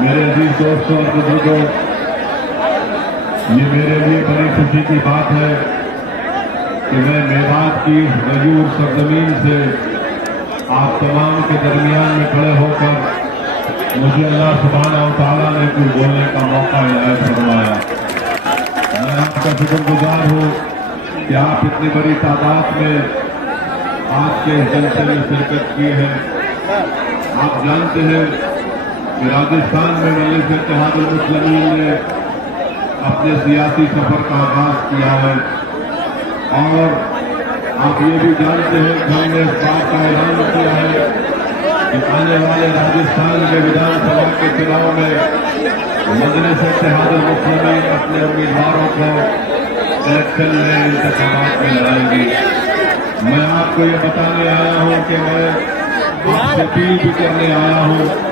मेरे अजीज दोस्तों और बुजुर्गों, ये मेरे लिए बड़ी खुशी की बात है कि मैं मेवात की गयूर सरजमीन से आप तमाम के दरमियान में खड़े होकर मुझे अल्लाह सुब्हानहू व तआला ने कुछ बोलने का मौका इनायत फरमाया। मैं आपका शुक्रगुजार हूँ कि आप इतनी बड़ी तादाद में आज के इस जलसे में शिरकत किए हैं। आप जानते हैं कि राजस्थान में मजलिस इत्तेहादुल मुस्लिमीन ने अपने सियासी सफर का आगाज किया है और आप ये भी जानते हैं कि हमने इस बात का ऐलान किया है कि आने वाले राजस्थान के विधानसभा के चुनाव में मजलिस इत्तेहादुल मुस्लिमीन अपने उम्मीदवारों को इलेक्शन में इंतखाबात में लड़ाएंगी। मैं आपको ये बताने आया हूँ कि मैं आपसे अपील भी करने आया हूँ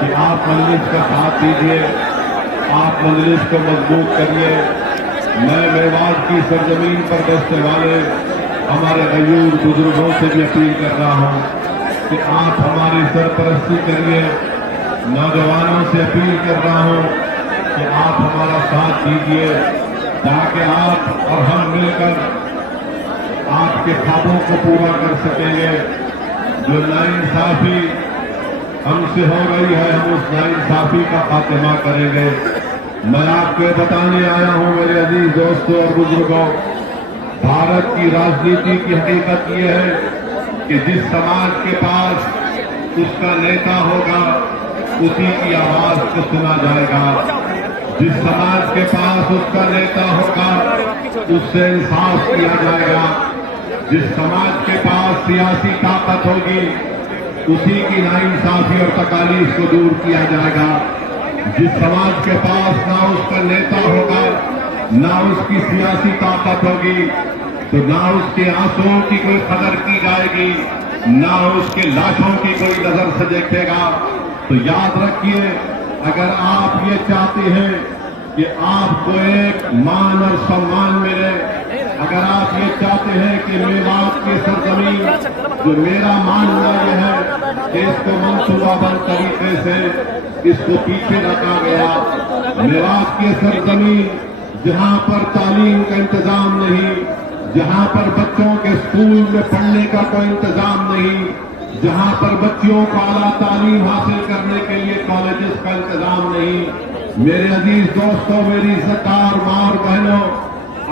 कि आप मजलिस का साथ दीजिए, आप मजलिस को मजबूत करिए। मैं मेवात की सरजमीन पर बसने वाले हमारे गयूर बुजुर्गों से भी अपील कर रहा हूँ कि आप हमारी सरपरस्ती करिए। नौजवानों से अपील कर रहा हूँ कि आप हमारा साथ दीजिए ताकि आप और हम मिलकर आपके ख्वाबों को पूरा कर सकेंगे। जो नाइंसाफी हमसे हो रही है, हम उस नाइंसाफी का खात्मा करेंगे। मैं आपको बताने आया हूं मेरे अजीज दोस्तों और बुजुर्गों, भारत की राजनीति की हकीकत ये है कि जिस समाज के पास उसका नेता होगा उसी की आवाज को सुना जाएगा। जिस समाज के पास उसका नेता होगा उससे इंसाफ किया जाएगा। जिस समाज के पास सियासी ताकत होगी उसी की नाइंसाफी और तकालीफ को दूर किया जाएगा। जिस समाज के पास ना उसका नेता होगा ना उसकी सियासी ताकत होगी तो ना उसके आंसुओं की कोई कदर की जाएगी, ना उसके लाशों की कोई नजर से देखेगा। तो याद रखिए, अगर आप ये चाहते हैं कि आपको एक मान और सम्मान मिले, अगर आप ये चाहते हैं कि मेवात की सरजमीन, जो मेरा मानना यह है कि इसको मंसूबाबंद तरीके से इसको पीछे रखा गया। मेवात की सरजमीन जहां पर तालीम का इंतजाम नहीं, जहां पर बच्चों के स्कूल में पढ़ने का कोई इंतजाम नहीं, जहां पर बच्चियों को आला तालीम हासिल करने के लिए कॉलेजेस का इंतजाम नहीं। मेरे अजीज दोस्तों, मेरी सरकार माँ और बहनों,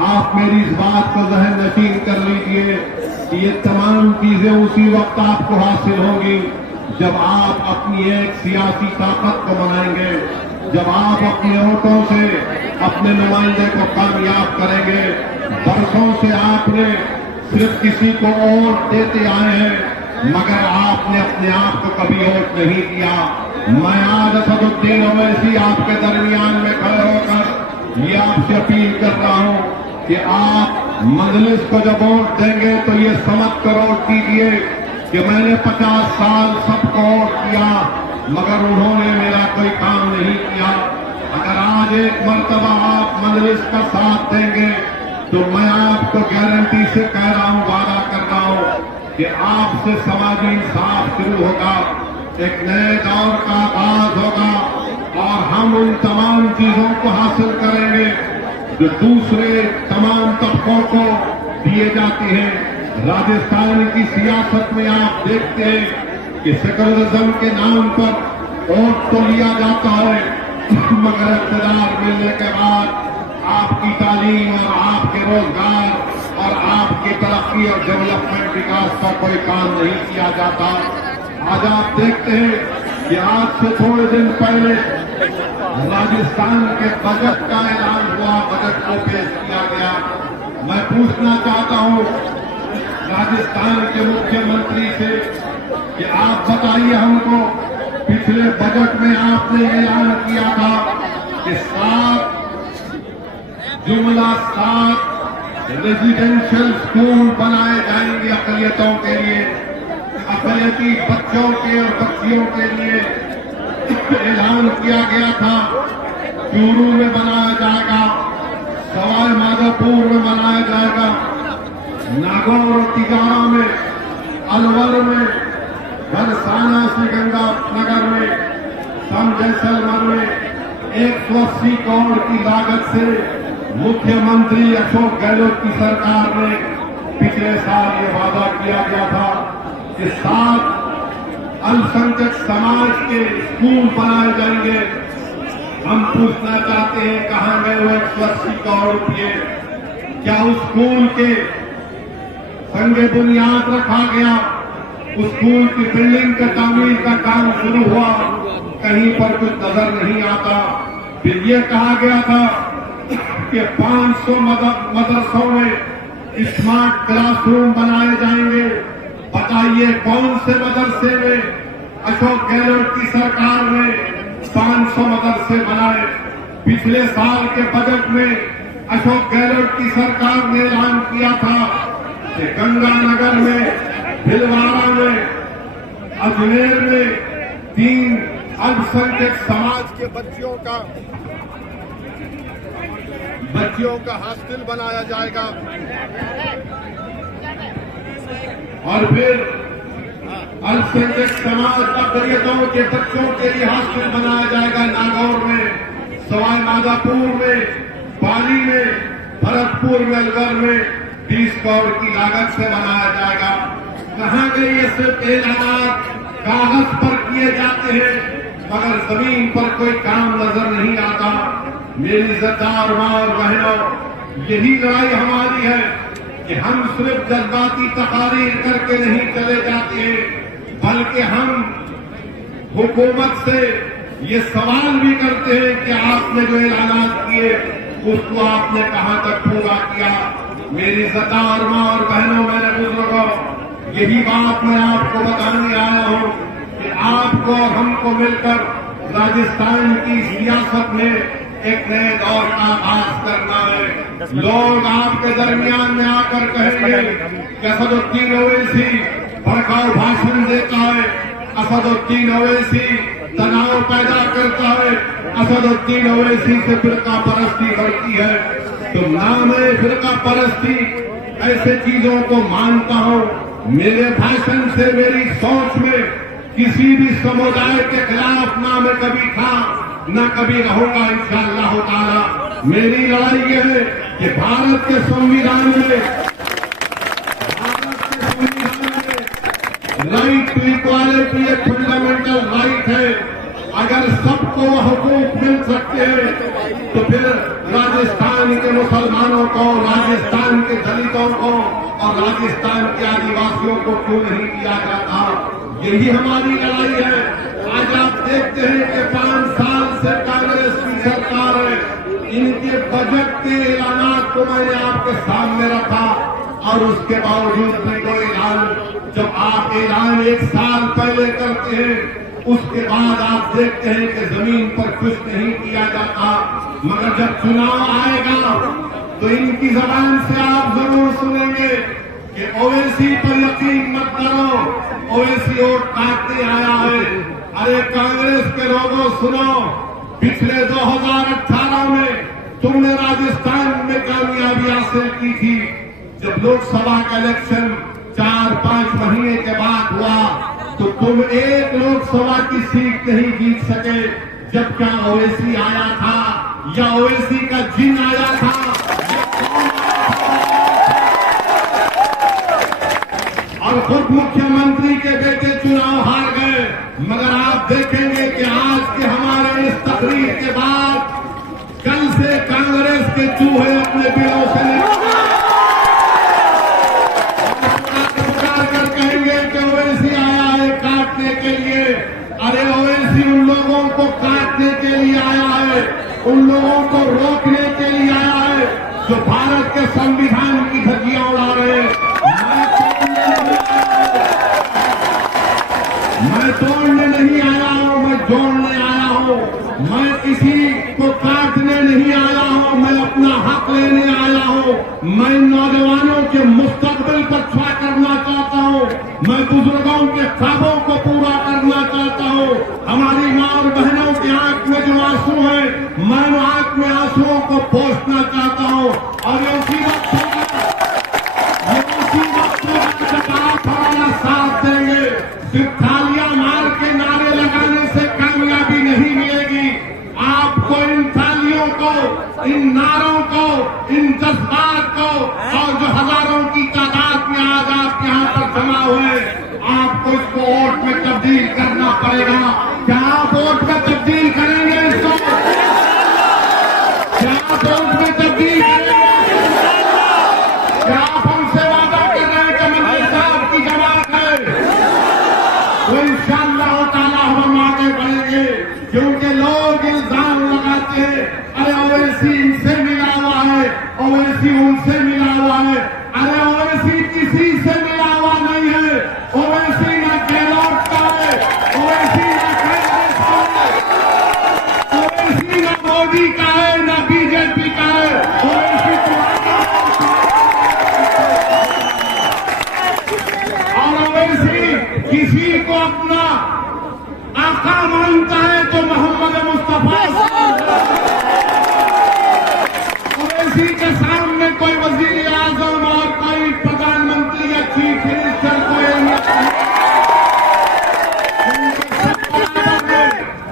आप मेरी इस बात को जहन नशीन कर लीजिए कि ये तमाम चीजें उसी वक्त आपको हासिल होंगी जब आप अपनी एक सियासी ताकत को बनाएंगे, जब आप अपने वोटों से अपने नुमाइंदे को कामयाब करेंगे। बरसों से आपने सिर्फ किसी को वोट देते आए हैं मगर आपने अपने आप को कभी वोट नहीं दिया। मैं आज असदुद्दीन ओवैसी आपके दरमियान में खड़े होकर ये आपसे अपील कर रहा हूं कि आप मजलिस को जब वोट देंगे तो ये समझ कर वोट कीजिए कि मैंने 50 साल सबको वोट किया मगर उन्होंने मेरा कोई काम नहीं किया। अगर आज एक मर्तबा आप मजलिस का साथ देंगे तो मैं आपको गारंटी से कह रहा हूं, वादा कर रहा हूं कि आपसे समाजी इंसाफ शुरू होगा, एक नए दौर का आगाज होगा और हम उन तमाम चीजों को हासिल करेंगे जो दूसरे तमाम तबकों को दिए जाते हैं। राजस्थान की सियासत में आप देखते हैं कि सेकुलरिज्म के नाम पर वोट तो लिया जाता है मगर इक़्तिदार मिलने के बाद आपकी तालीम और आपके रोजगार और आपकी तरक्की और डेवलपमेंट विकास का कोई काम नहीं किया जाता। आज आप देखते हैं कि आज से थोड़े दिन पहले राजस्थान के बजट का ऐलान हुआ, बजट को पेश किया गया। मैं पूछना चाहता हूं राजस्थान के मुख्यमंत्री से कि आप बताइए हमको, पिछले बजट में आपने ऐलान किया था कि 7 रेजिडेंशियल स्कूल बनाए जाएंगे अक़लियतों के लिए, अक़लियती बच्चों के और बच्चियों के लिए। ऐलान किया गया था चूरू में बनाया जाएगा, सवाई माधोपुर में बनाया जाएगा, नागौर और तिगाड़ा में, अलवर में, घरसाना श्रीगंगानगर में सम जैसलमेर में 180 करोड़ की लागत से मुख्यमंत्री अशोक गहलोत की सरकार ने पिछले साल ये वादा किया गया था कि 7 अल्पसंख्यक समाज के स्कूल बनाए जाएंगे। हम पूछना चाहते हैं कहां गए वो 180 करोड़ रुपये? क्या उस स्कूल के संगे बुनियाद रखा गया? उस स्कूल की बिल्डिंग का तामीर का काम शुरू हुआ? कहीं पर कुछ नजर नहीं आता। फिर ये कहा गया था कि 500 मदरसों में स्मार्ट क्लासरूम बनाए जाएंगे। बताइए कौन से मदरसे में अशोक गहलोत की सरकार ने 500 मदरसे बनाए? पिछले साल के बजट में अशोक गहलोत की सरकार ने ऐलान किया था कि गंगानगर में, भिलवाड़ा में, अजमेर में 3 अल्पसंख्यक समाज के बच्चियों का हॉस्टल बनाया जाएगा। और फिर अल्पसंख्यक समाज अकलियतों के बच्चों के लिए हॉस्टल बनाया जाएगा नागौर में, सवाई माधोपुर में, पाली में, भरतपुर में, अलवर में 30 करोड़ की लागत से बनाया जाएगा। कहां गए ये सिर्फ ऐलानात कागज पर किए जाते हैं मगर जमीन पर कोई काम नजर नहीं आता। मेरी इज्जतदार मां और बहनों, यही लड़ाई हमारी है कि हम सिर्फ जज्बाती तकारीर करके नहीं चले जाते हैं बल्कि हम हुकूमत से ये सवाल भी करते हैं कि आपने जो ऐलानात किए उसको आपने कहां तक पूरा किया। मेरी इज्जतदार मां और बहनों, मेरे बुजुर्गों, यही बात मैं आपको बताने आया हूं कि आपको और हमको मिलकर राजस्थान की सियासत में एक नए दौर का आगाज करना है। लोग आपके दरमियान में आकर कहेंगे कि असदुद्दीन ओवैसी भड़काऊ भाषण देता है, असदुद्दीन ओवैसी तनाव पैदा करता है, असदुद्दीन ओवैसी से फिरका परस्ती बढ़ती है। तो ना मैं फिरका परस्ती ऐसे चीजों को मानता हूं। मेरे भाषण से, मेरी सोच में किसी भी समुदाय के खिलाफ ना मैं कभी था न कभी रहूंगा इंशाअल्लाह ताला। मेरी लड़ाई यह है कि भारत के संविधान में राइट टू इक्वालिटी एक फंडामेंटल राइट है। अगर सबको हुकूक मिल सकते हैं तो फिर राजस्थान के मुसलमानों को, राजस्थान के दलितों को और राजस्थान के आदिवासियों को क्यों नहीं दिया जाता? यही हमारी लड़ाई है। आज आप देखते हैं कि 5 साल से कांग्रेस की सरकार है। इनके बजट के ऐलानात को मैंने आपके सामने रखा और उसके बावजूद भी कोई ऐलान, जब आप ऐलान 1 साल पहले करते हैं उसके बाद आप देखते हैं कि जमीन पर कुछ नहीं किया जाता। मगर जब चुनाव आएगा तो इनकी जबान से आप जरूर सुनेंगे कि ओवैसी पर यकीन मत करो, ओवैसी वोट काटने आया है। अरे कांग्रेस के लोगों सुनो, पिछले 2018 में तुमने राजस्थान में कामयाबी हासिल की थी। जब लोकसभा का इलेक्शन 4-5 महीने के बाद हुआ तो तुम एक लोकसभा की सीट नहीं जीत सके। जब क्या ओवैसी आया था या ओवैसी का जिन आया था? और खुद मुख्यमंत्री के बेटे चुनाव हार गए। मगर आप देखेंगे कि आज के हमारे इस तकरीर के बाद कल से कांग्रेस के चूहे अपने बिलों से कर कहेंगे कि ओवैसी आया है काटने के लिए। अरे ओवैसी उन लोगों को काटने के लिए आया है, उन लोगों को रोकने के लिए आया है जो भारत के संविधान की धज्जियां उड़ा रहे हैं। मैं तोड़ने नहीं आया हूं, मैं जोड़ने आया हूं। मैं किसी को काटने नहीं आया हूं, मैं अपना हक लेने आया हूं। मैं नौजवानों के मुस्तकबिल पर छुआ करना चाहता हूं। मैं बुजुर्गों के ख्वाबों को पूरा करना चाहता हूं। हमारी मां और बहनों की आंख में जो आंसू है, मैं आंख में आंसुओं को पोंछना चाहता हूं। और ये उसी वक्त होगा जब आप हमारा साथ देंगे। सिर्फ तालियां मार के नारे लगाने से कामयाबी नहीं आपको इन थालियों को, इन नारों को, इन जज्बात को और जो हजारों की तादाद में आज आप यहाँ पर जमा हुए, आपको इसको वोट में तब्दील करना पड़ेगा। क्या आप वोट में तब्दील करेंगे इसको? क्या आप वोट में तब्दील करेंगे? क्या आप हमसे वादा कर रहे हैं कि मंत्री साहब की जमात है? तो इंशाअल्लाह ताला हम आगे बढ़ेंगे, क्योंकि लोग इल्जाम लगाते हैं, अरे ओवैसी इनसे मिला हुआ है, ओवैसी उनसे मिला हुआ है। अरे ओवैसी किसी से मिला हुआ नहीं है, ओवैसी ना गहलोत का है, ओवैसी ना कांग्रेस का है, ओवैसी ना मोदी का है, ना बीजेपी का है, ओवैसी और ओवैसी किसी को अपना आका मानता है तो मोहम्मद मुस्तफा ओवैसी के सामने कोई वजीर आजम और कोई प्रधानमंत्री या चीफ मिनिस्टर कोई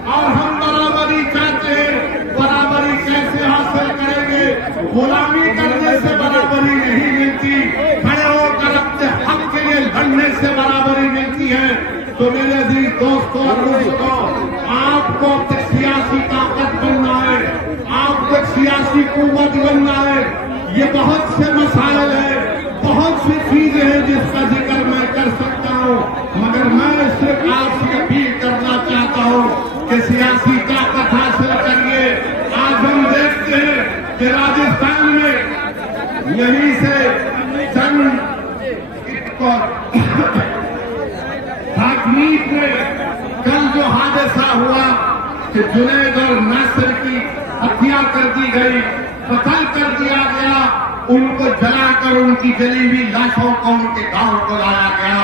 और हम बराबरी चाहते हैं। बराबरी कैसे हासिल करेंगे? गुलामी करने से बराबरी नहीं मिलती, खड़े होकर अपने हक के लिए लड़ने से बराबरी मिलती है। तो मेरे अजीज दोस्तों और बुजुर्गों, आपको अपनी सियासी ताकत बनना है, आपको सियासी कुव्वत बनना है। ये बहुत से मसाइल है, बहुत सी चीजें हैं जिसका जिक्र मैं कर सकता हूँ, मगर मैं सिर्फ आपसे अपील करना चाहता हूँ कि सियासी ताकत हासिल करिए। आज हम देखते हैं कि राजस्थान में यहीं से ताकमीत में कल जो हादसा हुआ कि जुनैद और नासिर की हत्या कर दी गई, कत्ल कर दिया गया, उनको जलाकर उनकी जली हुई लाशों को उनके गांव को लाया गया।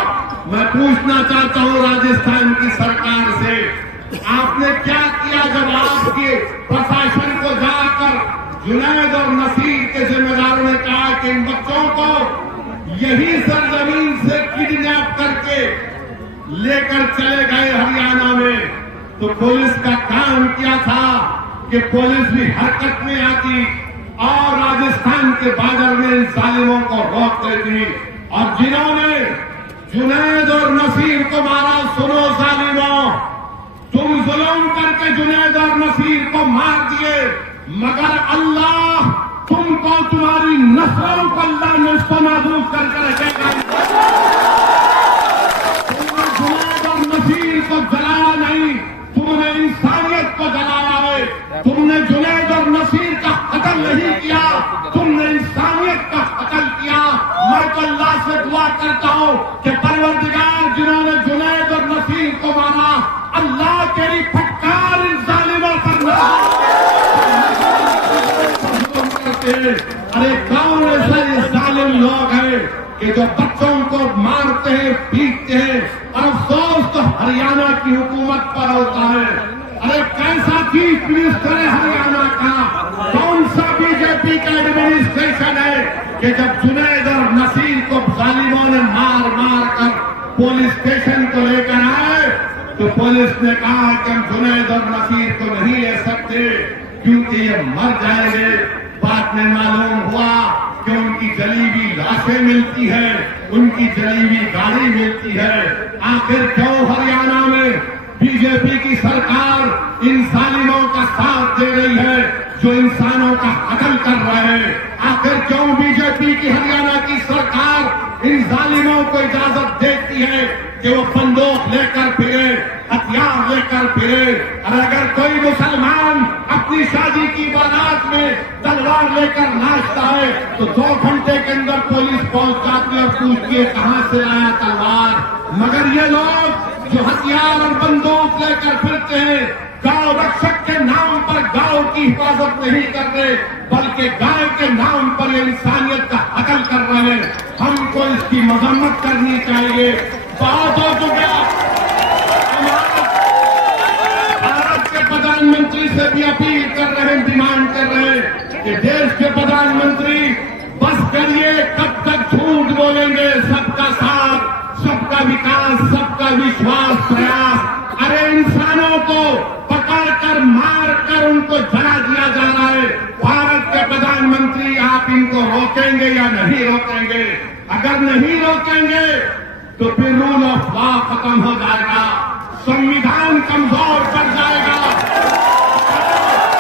मैं पूछना चाहता हूं राजस्थान की सरकार से, आपने क्या किया जब आपके प्रशासन को जाकर जुनैद और नसीर के जिम्मेदारों ने कहा कि इन बच्चों को यही सरजमीन से किडनैप करके लेकर चले गए हरियाणा में? तो पुलिस का काम क्या था कि पुलिस भी हरकत में आती और राजस्थान के बाजार में इन जालिमों को रोक देती। और जिन्होंने जुनैद और नसीर को मारा, सुनो जालिमों, तुम जुल्म करके जुनैद और नसीर को मार दिए, मगर अल्लाह तुमको, तुम्हारी नस्लों को अल्लाह ने उसको महफूज करके रखेगा। तुमने जुनैद और नसीर को जलाया नहीं, तुमने इंसानियत को जलाया है। तुमने जुनैद और नसीर का कत्ल नहीं किया, तुमने इंसानियत का कत्ल किया। मैं तो अल्लाह से दुआ करता हूं कि परवरदिगार, जिन्होंने जुनैद और नसीर को मारा, अल्लाह तेरी फटकार इन जालिमों पर न। अरे कौन ऐसे जालिम लोग हैं कि जो बच्चों को मारते हैं, पीटते हैं, और अफसोस तो हरियाणा की हुकूमत पर होता है। अरे कैसा चीफ मिनिस्टर है हरियाणा का, कौन सा बीजेपी का एडमिनिस्ट्रेशन है कि जब जुनैद और नसीर को जालिमों ने मार मार कर पुलिस स्टेशन को लेकर आए तो पुलिस ने कहा कि हम जुनैद और नसीर को नहीं ले सकते क्योंकि ये मर जाएंगे। बाद में मालूम हुआ कि उनकी जली हुई लाशें मिलती है, उनकी जली हुई गाड़ी मिलती है। आखिर क्यों हरियाणा में बीजेपी की सरकार इन जालिमों का साथ दे रही है जो इंसानों का कत्ल कर रहे हैं? आखिर क्यों बीजेपी की हरियाणा की सरकार इन जालिमों को इजाजत देती है कि वो बंदूक लेकर फिरे, हथियार लेकर फिरे? और अगर कोई मुसलमान अपनी शादी की बारात में तलवार लेकर नाचता है तो 2 घंटे के अंदर पुलिस पहुंच जाती है और पूछती है कहां से आया तलवार। मगर ये लोग जो हथियार और बंदूक लेकर फिरते हैं, गांव रक्षक के नाम पर गांव की हिफाजत नहीं कर रहे, बल्कि गाय के नाम पर इंसानियत का कत्ल कर रहे हैं। हमको इसकी मजम्मत करनी चाहिए। बहुत हो चुका। भारत के प्रधानमंत्री से भी अपील कर रहे हैं, डिमांड कर रहे हैं कि देश के प्रधानमंत्री बस करिए, कब तक झूठ बोलेंगे? सबका साथ, सबका विकास, सबका विश्वास, प्रयास। अरे इंसानों को पकड़कर, मारकर कर उनको जला दिया जा रहा है। भारत के प्रधानमंत्री, आप इनको रोकेंगे या नहीं रोकेंगे? अगर नहीं रोकेंगे तो फिर रूल ऑफ लॉ खत्म हो जाएगा, संविधान कमजोर पड़ जाएगा।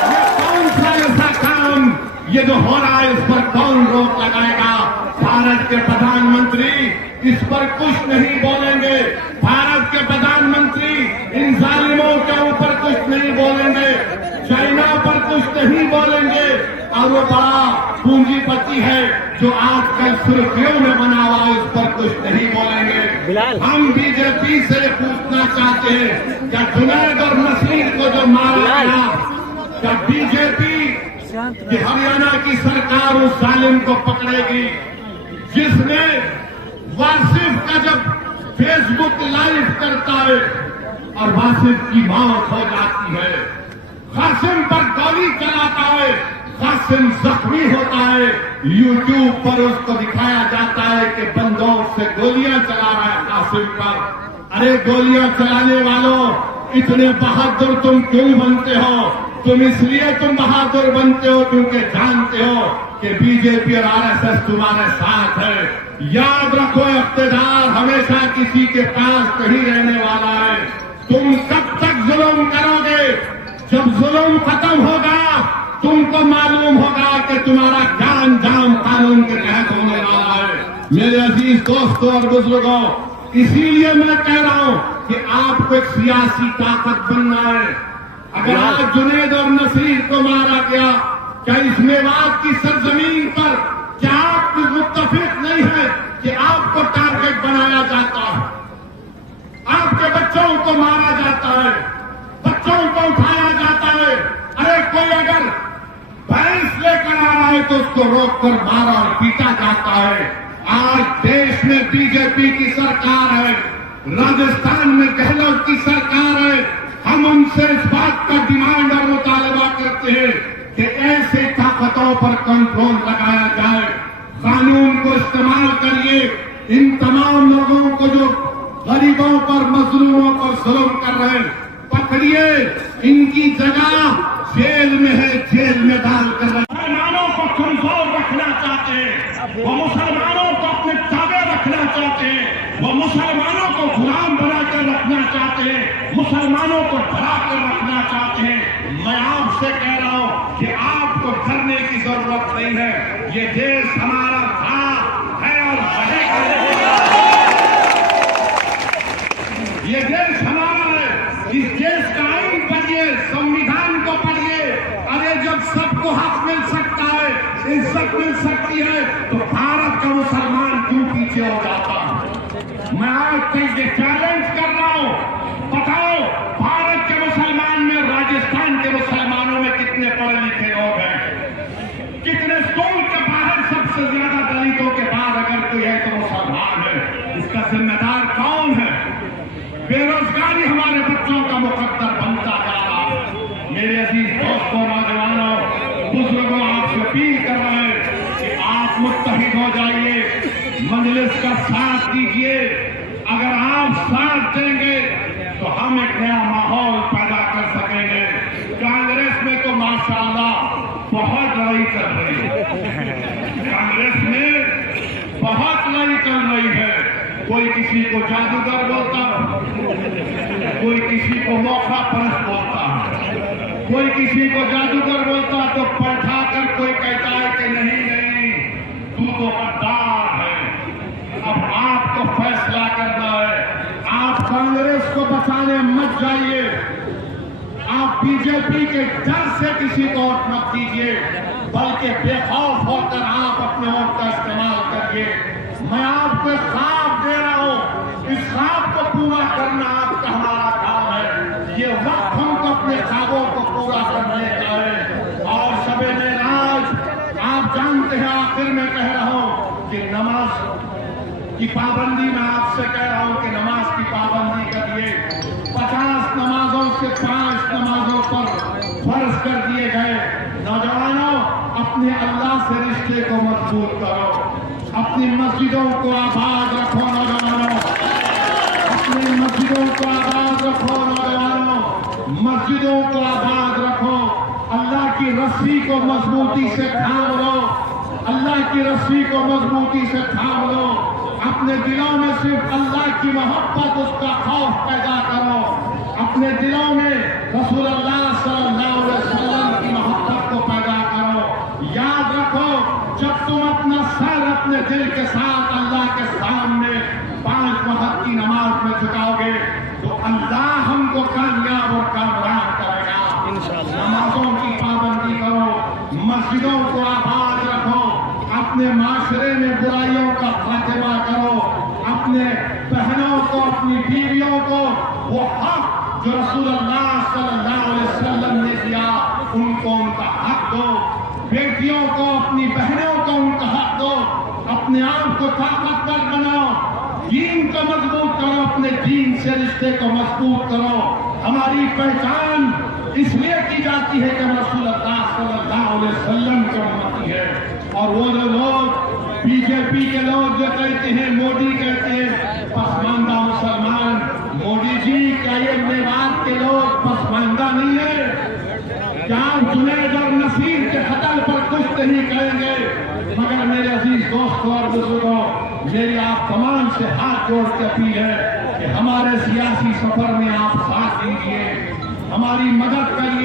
ये कौन सा ऐसा काम ये जो हो रहा है, इस पर कौन रोक लगाएगा? भारत के प्रधानमंत्री इस पर कुछ नहीं बोलेंगे। भारत के प्रधानमंत्री इन जालिमों के ऊपर कुछ नहीं बोलेंगे, चाइना पर कुछ नहीं बोलेंगे। और वो बड़ा पूंजीपति है जो आजकल सुर्खियों में बना हुआ है, उस पर कुछ नहीं बोलेंगे। हम बीजेपी से पूछना चाहते हैं, क्या जुनैद और नसीर को जो मारा गया, क्या बीजेपी कि हरियाणा की सरकार उस जालिम को पकड़ेगी जिसने वासिफ का जब फेसबुक लाइव करता है और वासिफ की मौत हो जाती है, कासिम पर गोली चलाता है, कासिम जख्मी होता है, यूट्यूब पर उसको दिखाया जाता है कि बंदूक से गोलियां चला रहा है कासिम पर। अरे गोलियां चलाने वालों, इतने बहादुर तुम क्यों बनते हो? तुम इसलिए बहादुर बनते हो क्योंकि जानते हो कि बीजेपी और आरएसएस तुम्हारे साथ है। याद रखो, इख्तियार हमेशा किसी के पास नहीं रहने वाला है। तुम कब तक जुल्म करोगे? जब जुल्म खत्म होगा तुमको मालूम होगा कि तुम्हारा क्या अंजाम कानून के तहत होने वाला है। मेरे अजीज दोस्तों और बुजुर्गों, इसीलिए मैं कह रहा हूं कि आपको एक सियासी ताकत बनना है। अगर आज जुनैद और नसीर को मारा गया, क्या इस मेवात की सरजमीन पर क्या आप मुत्तफिक नहीं है कि आपको टारगेट बनाया जाता है, आपके बच्चों को मारा जाता है, बच्चों को उठाया जाता है? अरे कोई अगर भैंस लेकर आ रहा है तो उसको रोककर मारा और पीटा जाता है। आज देश में बीजेपी की सरकार है, राजस्थान में गहलोत की सरकार है। हम उनसे इस बात का डिमांड और मुतालबा करते हैं कि ऐसे ताकतों पर कंट्रोल लगाया जाए, कानून को इस्तेमाल करिए। इन तमाम लोगों को जो गरीबों पर, मजलूमों पर जुल्म कर रहे हैं, पकड़िए। इनकी जगह जेल में है, जेल में डाल कर मुसलमानों को कमजोर रखना चाहते हैं, वो मुसलमानों को अपने ताबे रखना चाहते हैं, वो मुसलमानों को गुलाम बनाकर रखना चाहते हैं, मुसलमानों को डरा कर रखना चाहते हैं। मैं आपसे कह रहा हूं कि आपको डरने की जरूरत नहीं है। ये देश हमारा था, है और रहेगा। ये देश हमारा है। इस देश का आईन पढ़िए, संविधान को पढ़िए। अरे जब सबको हक मिल सकता है, इज्जत मिल सकती है, तो भारत का मुसलमान क्यों पीछे हो जाता है? मैं आज ये चैलेंज कर रहा हूं, बताओ भारत के मुसलमान में, राजस्थान के मुसलमानों में कितने पढ़े लिखे लोग हैं? कितने स्कूल के बाहर सबसे ज्यादा दलितों के बाद अगर कोई है तो मुसलमान है। इसका जिम्मेदार कौन है? बेरोजगारी हमारे बच्चों का मुकद्दर बनता जा रहा है। मेरे अजीज दोस्तों, नौजवानों, बुजुर्गों, आपसे अपील कर रहे हैं कि आप मुत्तहिद हो जाइए, मजलिस का साथ दीजिए। अगर आप साथ देंगे तो हम एक नया माहौल पैदा कर सकेंगे। कांग्रेस में तो माशाअल्लाह बहुत लड़ाई चल रही है, कांग्रेस में बहुत लड़ाई चल रही है। कोई किसी को जादूगर बोलता, कोई किसी को मौका परस्त बोलता, कोई किसी को जादूगर बोलता तो पलटा कर कोई कहता है कि नहीं नहीं तू तो गद्दार है। अब आपको फैसला करना है। आप कांग्रेस को बचाने मत जाइए, आप बीजेपी के डर से किसी को वोट मत दीजिए, बल्कि बेखौफ होकर आप अपने वोट का इस्तेमाल करिए। मैं आपको ख्वाब दे रहा हूं, इस ख्वाब को पूरा करना आपका हमारा काम है। ये वक्त हमको अपने ख्वाबों को पूरा करने का है। और शबे मेराज आप जानते हैं, आखिर में कह रहा हूं कि नमाज की पाबंदी, मैं आपसे कह रहा हूं कि नमाज की पाबंदी करिए। 50 नमाजों से 5 नमाजों पर फर्ज कर दिए गए। नौजवानों, अपने अल्लाह से रिश्ते को मजबूत करो, अपनी मस्जिदों को आबाद रखो। नौजवानों, अपनी मस्जिदों को आबाद रखो। नौजवानों, मस्जिदों को आबाद रखो। रस्सी को मजबूती से थाम लो, अल्लाह की रस्सी को मजबूती से थाम लो। अपने दिलों में सिर्फ अल्लाह की मोहब्बत, उसका खौफ पैदा करो। अपने दिलों में रसूलुल्लाह सल्लल्लाहु अलैहि वसल्लम की मोहब्बत को पैदा करो। याद रखो, जब तुम अपना सर अपने दिल के साथ अल्लाह के सामने 5 वक्त की नमाज में झुकाओगे तो अल्लाह हमको कामयाब और कामयाब करेगा। नमाजों की पाबंदी करो, मस्जिदों को आबाद रखो, अपने माशरे में बुराइयों का खात्मा करो, अपने बहनों को, अपनी बीवियों को वो हक जो रसूलुल्लाह सल्लल्लाहु अलैहि वसल्लम ने दिया उनको उनका हक दो। बेटियों को, अपनी बहनों को उनका हक दो। अपने आप को ताकतवर बनाओ, दीन को मजबूत करो, अपने दीन से रिश्ते को मजबूत करो। हमारी पहचान इसलिए की जाती है कि रसूलुल्लाह सल्लल्लाहु अलैहि वसल्लम के उम्मती है। और वो जो लोग बीजेपी के लोग जो कहते हैं, मोदी कहते हैं पसमानदा मुसलमान, मोदी जी क्या ये मेवात के लोग पसमानदा नहीं है? क्या जुनैद और नसीर के कत्ल पर कुछ नहीं करेंगे? मगर मेरे अजीज दोस्तों और बुजुर्गों, मेरी आप तमाम से हाथ जोड़ के अपील है कि हमारे सियासी सफर में आप साथ दीजिए, हमारी मदद करिए।